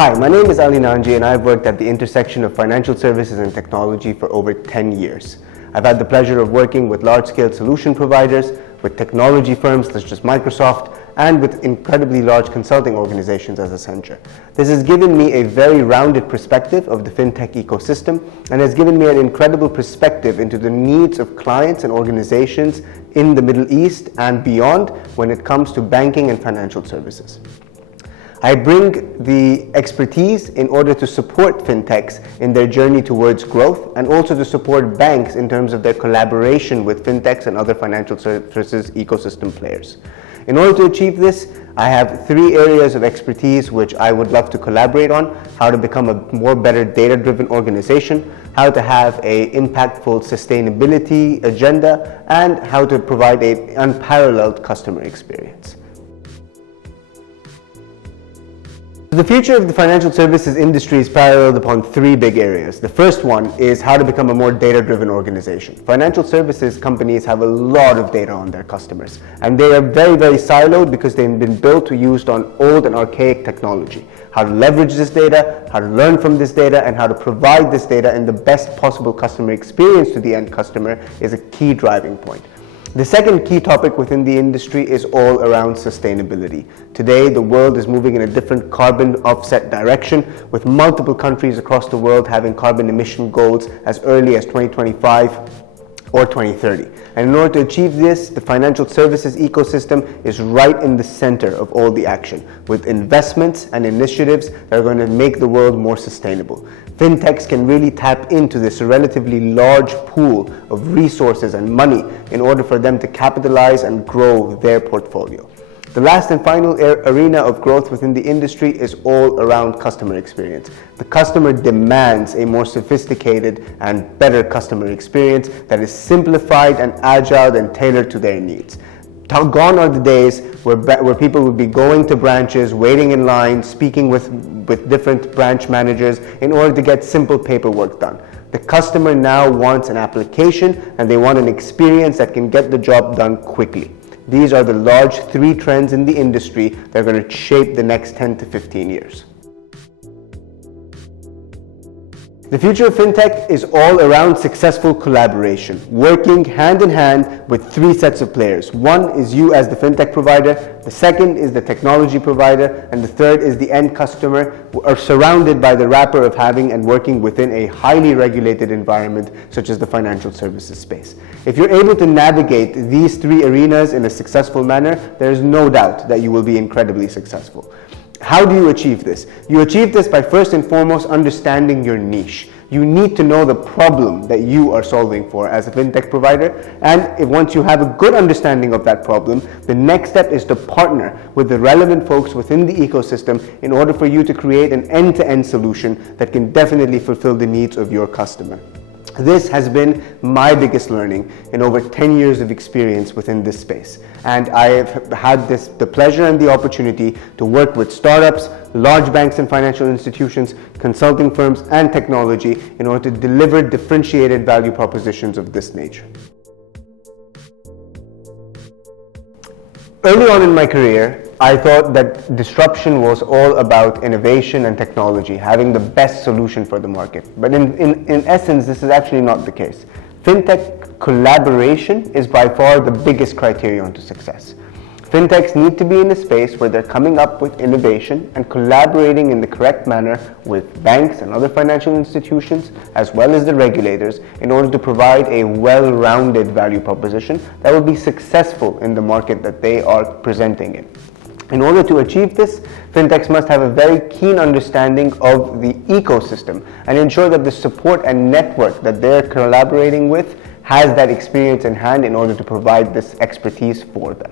Hi, my name is Nanji and I've worked at the intersection of financial services and technology for over 10 years. I've had the pleasure of working with large-scale solution providers, with technology firms such as Microsoft, and with incredibly large consulting organizations as Accenture. This has given me a very rounded perspective of the fintech ecosystem and has given me an incredible perspective into the needs of clients and organizations in the Middle East and beyond when it comes to banking and financial services. I bring the expertise in order to support fintechs in their journey towards growth and also to support banks in terms of their collaboration with fintechs and other financial services ecosystem players. In order to achieve this, I have 3 areas of expertise which I would love to collaborate on: how to become a more better data-driven organization, how to have an impactful sustainability agenda, and how to provide an unparalleled customer experience. The future of the financial services industry is paralleled upon 3 big areas. The first one is how to become a more data-driven organization. Financial services companies have a lot of data on their customers, and they are very siloed because they've been built or used on old and archaic technology. How to leverage this data, how to learn from this data, and how to provide this data in the best possible customer experience to the end customer is a key driving point. The second key topic within the industry is all around sustainability. Today, the world is moving in a different carbon offset direction, with multiple countries across the world having carbon emission goals as early as 2025 or 2030. And in order to achieve this, the financial services ecosystem is right in the center of all the action, with investments and initiatives that are going to make the world more sustainable. Fintechs can really tap into this relatively large pool of resources and money in order for them to capitalize and grow their portfolio. The last and final arena of growth within the industry is all around customer experience. The customer demands a more sophisticated and better customer experience that is simplified and agile and tailored to their needs. Gone are the days where people would be going to branches, waiting in line, speaking with different branch managers in order to get simple paperwork done. The customer now wants an application and they want an experience that can get the job done quickly. These are the large 3 trends in the industry that are going to shape the next 10 to 15 years. The future of fintech is all around successful collaboration, working hand in hand with 3 sets of players. One is you as the fintech provider, the second is the technology provider, and the third is the end customer, who are surrounded by the wrapper of having and working within a highly regulated environment such as the financial services space. If you're able to navigate these 3 arenas in a successful manner, there is no doubt that you will be incredibly successful. How do you achieve this? You achieve this by first and foremost understanding your niche. You need to know the problem that you are solving for as a fintech provider, and once you have a good understanding of that problem, the next step is to partner with the relevant folks within the ecosystem in order for you to create an end-to-end solution that can definitely fulfill the needs of your customer. This has been my biggest learning in over 10 years of experience within this space. And I have had the pleasure and the opportunity to work with startups, large banks and financial institutions, consulting firms, and technology in order to deliver differentiated value propositions of this nature. Early on in my career, I thought that disruption was all about innovation and technology, having the best solution for the market. But in essence, this is actually not the case. Fintech collaboration is by far the biggest criterion to success. Fintechs need to be in a space where they're coming up with innovation and collaborating in the correct manner with banks and other financial institutions, as well as the regulators, in order to provide a well-rounded value proposition that will be successful in the market that they are presenting in. In order to achieve this, fintechs must have a very keen understanding of the ecosystem and ensure that the support and network that they're collaborating with has that experience in hand in order to provide this expertise for them.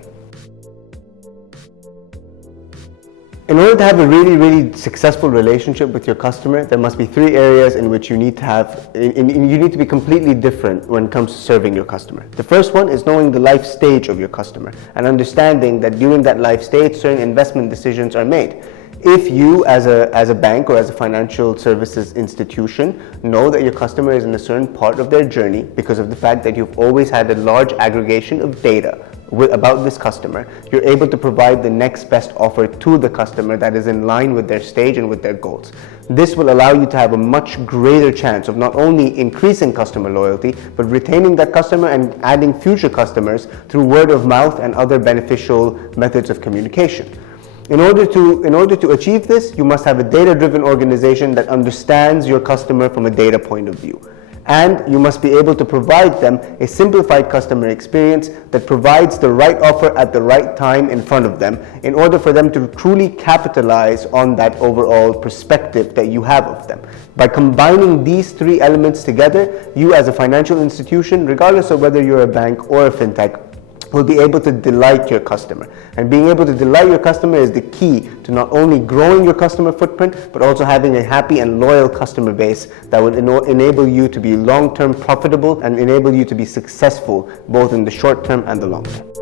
In order to have a really successful relationship with your customer, there must be 3 areas in which you need to be completely different when it comes to serving your customer. The first one is knowing the life stage of your customer and understanding that during that life stage, certain investment decisions are made. If you, as a bank or as a financial services institution, know that your customer is in a certain part of their journey because of the fact that you've always had a large aggregation of data about this customer, you're able to provide the next best offer to the customer that is in line with their stage and with their goals. This will allow you to have a much greater chance of not only increasing customer loyalty, but retaining that customer and adding future customers through word of mouth and other beneficial methods of communication. In order to achieve this, you must have a data-driven organization that understands your customer from a data point of view. And you must be able to provide them a simplified customer experience that provides the right offer at the right time in front of them in order for them to truly capitalize on that overall perspective that you have of them. By combining these three elements together, you as a financial institution, regardless of whether you're a bank or a fintech, will be able to delight your customer. And being able to delight your customer is the key to not only growing your customer footprint, but also having a happy and loyal customer base that would enable you to be long-term profitable and enable you to be successful both in the short term and the long term.